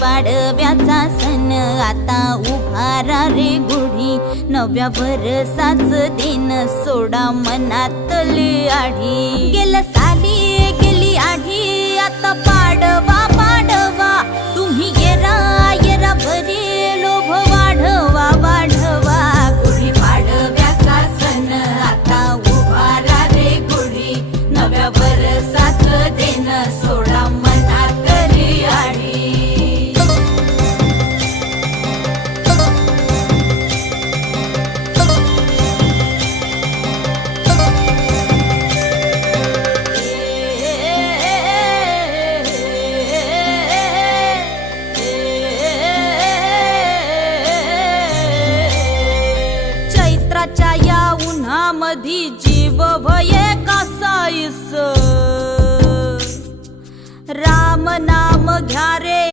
पाडव्याचा सण आता उभारा रे गुढी, नव्या वर्षाच दिन सोडा मनातली आढी। गेल्या साली गेली आढी, आता पाडवा पाडवा, तुम्ही येरा येरा भरी लोभ वाढवा वाढवा। गुढी पाडव्याचा सण आता उभारा रे गुढी, नव्या वर्षाच दिन सोडा मनातली आढी। चैत्राच्या या उन्हामधी जीव भये कासाईस, राम नाम घ्या रे।